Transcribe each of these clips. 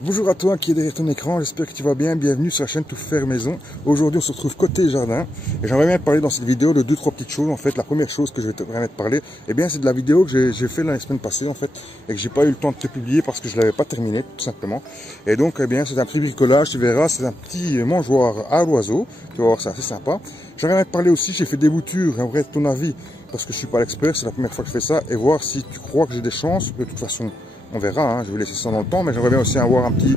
Bonjour à toi qui est derrière ton écran, j'espère que tu vas bien, bienvenue sur la chaîne Tout Faire Maison. Aujourd'hui on se retrouve côté jardin et j'aimerais bien te parler dans cette vidéo de 2-3 petites choses. En fait, la première chose que je vais te vraiment te parler, eh bien c'est de la vidéo que j'ai fait la semaine passée en fait et que j'ai pas eu le temps de te publier parce que je l'avais pas terminé tout simplement. Et donc eh bien c'est un petit bricolage, tu verras, c'est un petit mangeoire à l'oiseau, tu vas voir, c'est assez sympa. J'aimerais bien te parler aussi, j'ai fait des boutures, j'aimerais ton avis parce que je suis pas l'expert, c'est la première fois que je fais ça et voir si tu crois que j'ai des chances. De toute façon on verra, hein, je vais laisser ça dans le temps, mais j'aimerais bien aussi avoir un petit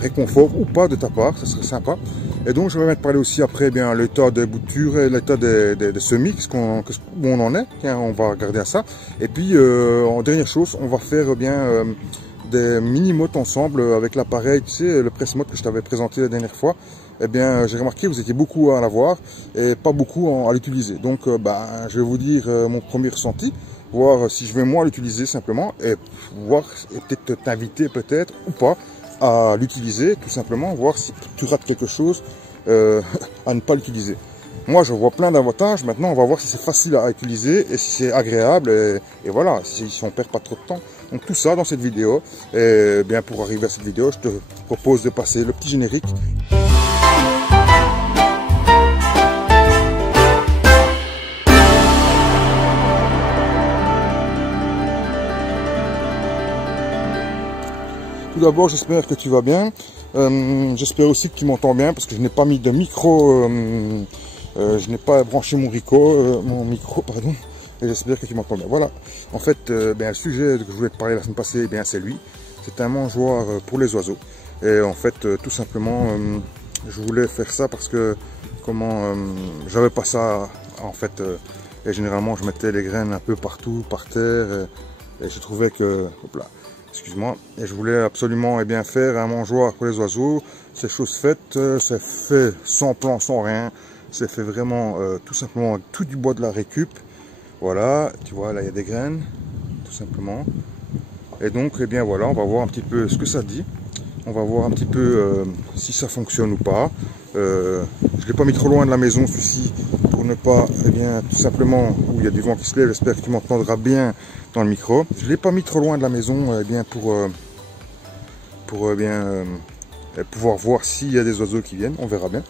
réconfort ou pas de ta part, ça serait sympa. Et donc j'aimerais bien te parler aussi après bien l'état des boutures et l'état des semis, où on en est, tiens, on va regarder à ça. Et puis en dernière chose, on va faire bien des mini-mottes ensemble avec l'appareil, tu sais, le presse-motte que je t'avais présenté la dernière fois. Eh bien j'ai remarqué que vous étiez beaucoup à l'avoir et pas beaucoup à l'utiliser. Donc je vais vous dire mon premier ressenti. Voir si je vais moi l'utiliser simplement et voir et peut-être t'inviter peut-être ou pas à l'utiliser tout simplement, voir si tu rates quelque chose à ne pas l'utiliser. Moi je vois plein d'avantages, maintenant on va voir si c'est facile à utiliser et si c'est agréable et voilà, si on perd pas trop de temps. Donc tout ça dans cette vidéo et bien pour arriver à cette vidéo je te propose de passer le petit générique. Tout d'abord, j'espère que tu vas bien. J'espère aussi que tu m'entends bien parce que je n'ai pas mis de micro, je n'ai pas branché mon micro, pardon. Et j'espère que tu m'entends bien. Voilà. En fait, le sujet que je voulais te parler la semaine passée, eh bien c'est lui. C'est un mangeoire pour les oiseaux. Et en fait, tout simplement, je voulais faire ça parce que j'avais pas ça en fait. Et généralement, je mettais les graines un peu partout par terre et je trouvais que, hop là. Excuse-moi, et je voulais absolument faire un mangeoire pour les oiseaux. C'est chose faite, c'est fait sans plan, sans rien. C'est fait vraiment tout simplement avec tout du bois de la récup. Voilà, tu vois, là il y a des graines, tout simplement. Et donc, voilà, on va voir un petit peu ce que ça dit. On va voir un petit peu si ça fonctionne ou pas. Je ne l'ai pas mis trop loin de la maison, celui-ci, pour ne pas, tout simplement, où il y a du vent qui se lève, j'espère que tu m'entendras bien dans le micro. Je ne l'ai pas mis trop loin de la maison, pour pouvoir voir s'il y a des oiseaux qui viennent, on verra bien.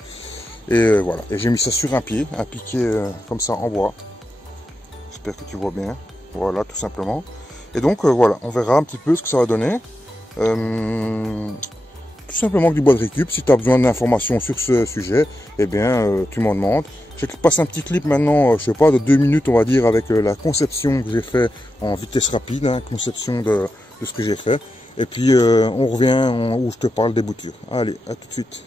Et voilà, et j'ai mis ça sur un piquet comme ça en bois. J'espère que tu vois bien, voilà, tout simplement. Et donc, voilà, on verra un petit peu ce que ça va donner. Tout simplement du bois de récup. Si tu as besoin d'informations sur ce sujet, tu m'en demandes. Je te passe un petit clip maintenant, je sais pas, de 2 minutes on va dire, avec la conception que j'ai fait en vitesse rapide, hein, conception de ce que j'ai fait. Et puis on revient où je te parle des boutures. Allez, à tout de suite.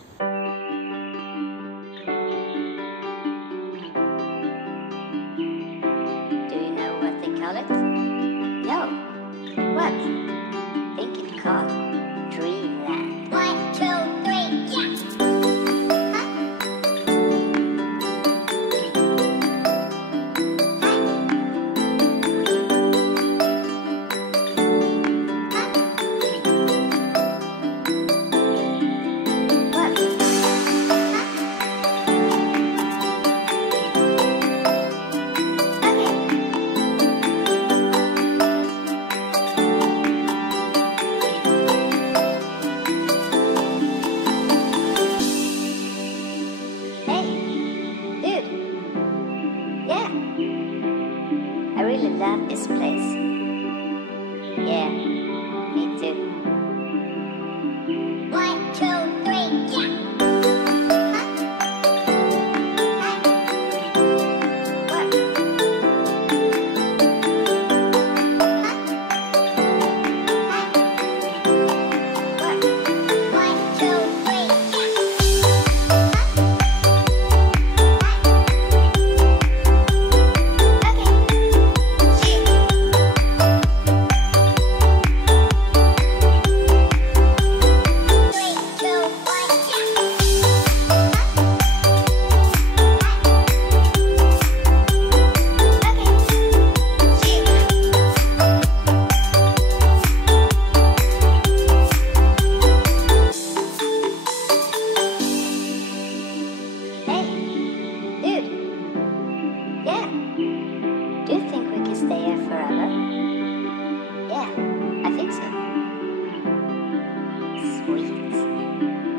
sweet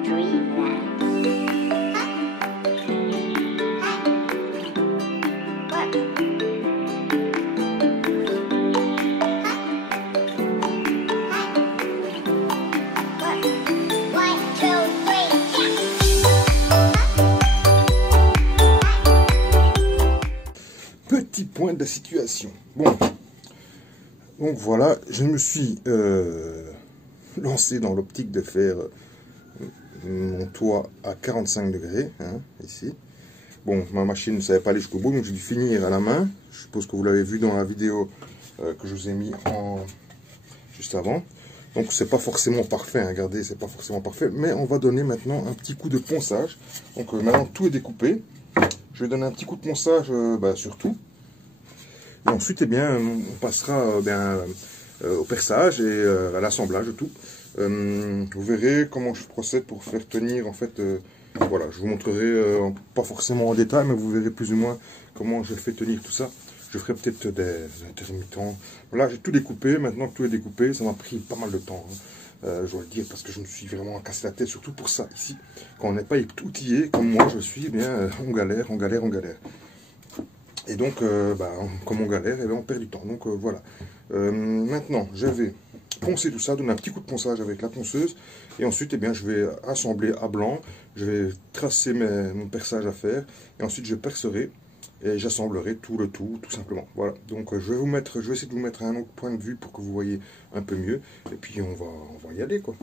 dreamland. What? What? 1, 2, 3, Petit point de la situation. Bon, donc voilà, je me suis lancé dans l'optique de faire mon toit à 45 degrés, hein, ici. Bon, ma machine ne savait pas aller jusqu'au bout, donc j'ai dû finir à la main. Je suppose que vous l'avez vu dans la vidéo que je vous ai mis juste avant. Donc c'est pas forcément parfait, hein, regardez, c'est pas forcément parfait, mais on va donner maintenant un petit coup de ponçage. Donc maintenant tout est découpé. Je vais donner un petit coup de ponçage sur tout. Et ensuite, eh bien, on passera au perçage et à l'assemblage de tout. Vous verrez comment je procède pour faire tenir, en fait, voilà, je vous montrerai, pas forcément en détail, mais vous verrez plus ou moins comment je fais tenir tout ça. Je ferai peut-être des intermittents. Voilà, j'ai tout découpé, maintenant que tout est découpé, ça m'a pris pas mal de temps, hein. Je dois le dire, parce que je me suis vraiment cassé la tête, surtout pour ça, ici. Quand on n'est pas outillé, comme moi je suis, eh bien, on galère. Et donc, comme on galère, eh bien, on perd du temps. Donc voilà. Maintenant, je vais poncer tout ça, donner un petit coup de ponçage avec la ponceuse. Et ensuite, eh bien, je vais assembler à blanc. Je vais tracer mon perçage à faire. Et ensuite, je percerai et j'assemblerai tout simplement. Voilà. Donc, je vais essayer de vous mettre un autre point de vue pour que vous voyez un peu mieux. Et puis, on va y aller, quoi.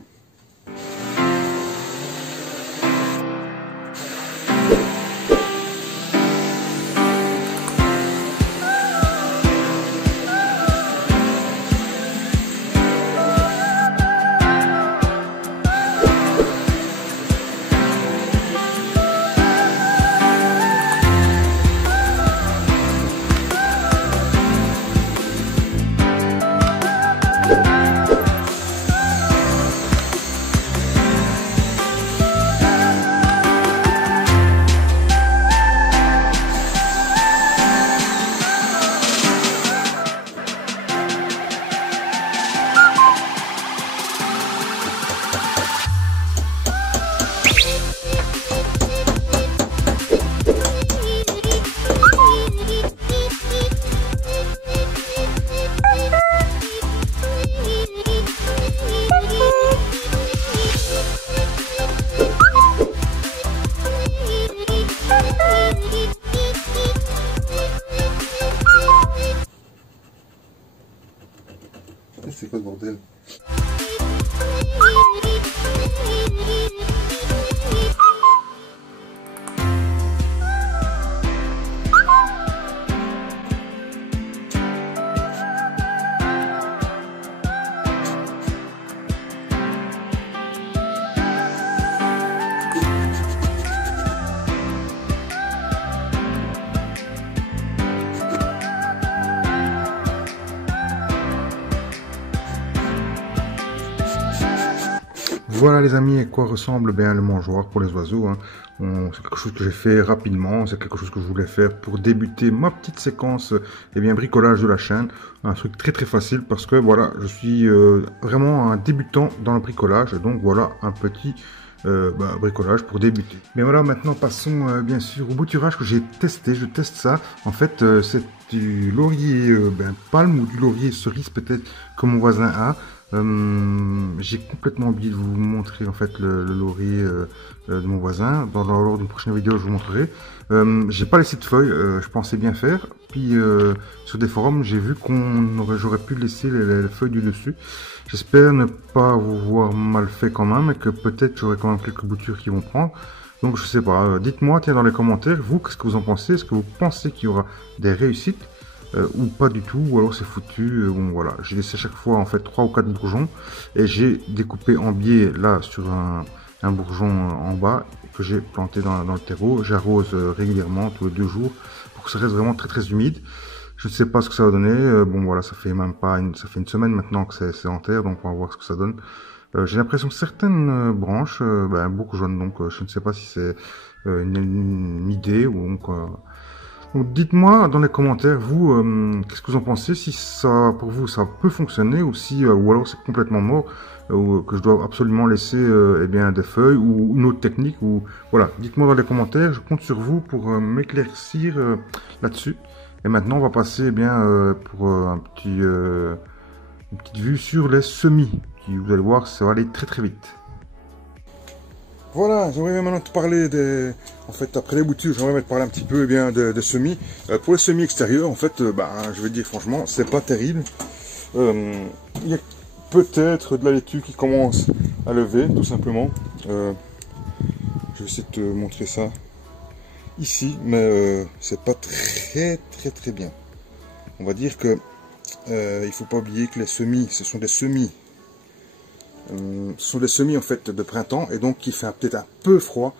C'est quoi ce bordel? Voilà les amis, à quoi ressemble bien le mangeoire pour les oiseaux, hein. C'est quelque chose que j'ai fait rapidement, c'est quelque chose que je voulais faire pour débuter ma petite séquence bricolage de la chaîne. Un truc très facile parce que voilà, je suis vraiment un débutant dans le bricolage, donc voilà un petit bricolage pour débuter. Mais voilà, maintenant passons bien sûr au bouturage que j'ai testé. Je teste ça, en fait c'est du laurier palme ou du laurier cerise peut-être que mon voisin a. J'ai complètement oublié de vous montrer en fait le laurier de mon voisin. Lors d'une prochaine vidéo je vous montrerai. J'ai pas laissé de feuilles, je pensais bien faire. Puis sur des forums j'ai vu j'aurais pu laisser les feuilles du dessus. J'espère ne pas vous voir mal fait quand même, et que peut-être j'aurai quand même quelques boutures qui vont prendre. Donc je sais pas, dites-moi dans les commentaires, vous, qu'est-ce que vous en pensez? Est-ce que vous pensez qu'il y aura des réussites ou pas du tout, ou alors c'est foutu? Bon voilà, j'ai laissé à chaque fois en fait 3 ou 4 bourgeons, et j'ai découpé en biais là sur un bourgeon en bas que j'ai planté dans le terreau. J'arrose régulièrement tous les 2 jours pour que ça reste vraiment très humide. Je ne sais pas ce que ça va donner. Bon voilà, ça fait même pas ça fait une semaine maintenant que c'est en terre, donc on va voir ce que ça donne. J'ai l'impression que certaines branches beaucoup jaunes, donc je ne sais pas si c'est une idée ou quoi. Donc dites-moi dans les commentaires, vous, qu'est-ce que vous en pensez, si ça, pour vous, ça peut fonctionner, ou si, ou alors c'est complètement mort. ou que je dois absolument laisser eh bien, des feuilles ou une autre technique. Ou voilà, dites-moi dans les commentaires, je compte sur vous pour m'éclaircir là-dessus. Et maintenant, on va passer eh bien, pour une petite vue sur les semis, qui vous allez voir, ça va aller très très vite. Voilà, j'aimerais maintenant te parler des... En fait, après les boutures, j'aimerais te parler un petit peu eh bien, des semis. Pour les semis extérieurs, en fait, je vais dire franchement, c'est pas terrible. Il y a peut-être de la laitue qui commence à lever, tout simplement. Je vais essayer de te montrer ça ici, mais c'est pas très bien. On va dire que il faut pas oublier que les semis, ce sont des semis. Ce sont des semis en fait de printemps et donc il fait peut-être un peu froid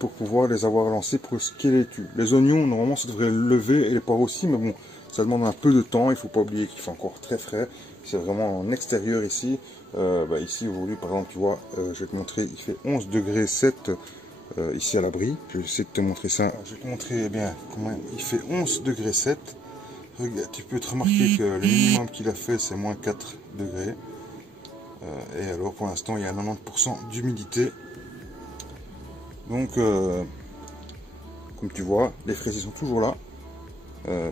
pour pouvoir les avoir lancés pour ce qui est laitue. Les oignons, normalement, ça devrait lever et les poireaux aussi, mais bon, ça demande un peu de temps. Il faut pas oublier qu'il fait encore très frais. C'est vraiment en extérieur ici. Ici, aujourd'hui, par exemple, tu vois, je vais te montrer, il fait 11 degrés 7 ici à l'abri. Je vais essayer de te montrer ça. Je vais te montrer eh bien comment il fait 11 degrés 7. Regarde, tu peux te remarquer que le minimum qu'il a fait, c'est moins 4 degrés. Et alors pour l'instant il y a 90% d'humidité, donc comme tu vois les fraisiers sont toujours là,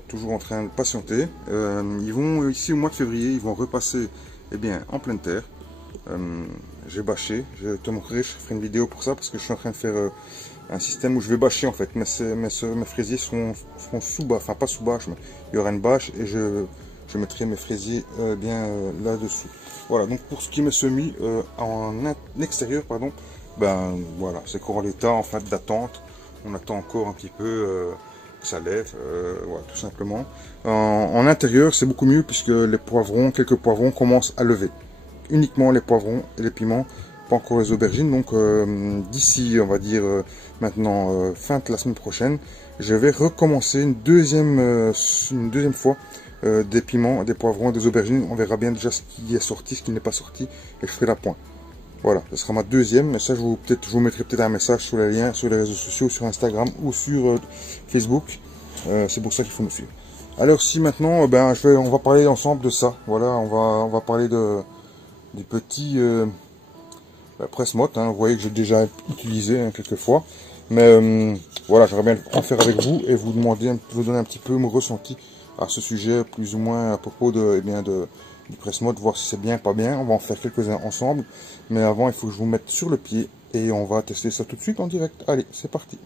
toujours en train de patienter. Ils vont ici au mois de février, ils vont repasser eh bien, en pleine terre. J'ai bâché, je te montrerai, je ferai une vidéo pour ça parce que je suis en train de faire un système où je vais bâcher en fait, mes fraisiers seront sous bâche, enfin pas sous bâche, mais il y aura une bâche et je mettrai mes fraisiers là-dessus. Voilà, donc pour ce qui est semis en extérieur, pardon, voilà, c'est encore l'état en fait d'attente. On attend encore un petit peu que ça lève, voilà, tout simplement. En intérieur, c'est beaucoup mieux puisque les poivrons, quelques poivrons commencent à lever. Uniquement les poivrons et les piments, pas encore les aubergines. Donc d'ici, on va dire maintenant fin de la semaine prochaine, je vais recommencer une deuxième fois. Des piments, des poivrons, des aubergines. On verra bien déjà ce qui est sorti, ce qui n'est pas sorti, et je ferai la pointe. Voilà, ce sera ma deuxième. Mais ça, je vous mettrai peut-être un message sur les liens, sur les réseaux sociaux, sur Instagram ou sur Facebook. C'est pour ça qu'il faut me suivre. Alors si maintenant, on va parler ensemble de ça. Voilà, on va parler du petit presse-mode. Hein. Vous voyez que j'ai déjà utilisé quelques fois. Mais voilà, j'aimerais bien en faire avec vous et vous donner un petit peu mon ressenti à ce sujet, plus ou moins à propos du presse-mode, voir si c'est bien, pas bien. On va en faire quelques-uns ensemble, mais avant il faut que je vous mette sur le pied et on va tester ça tout de suite en direct. Allez, c'est parti.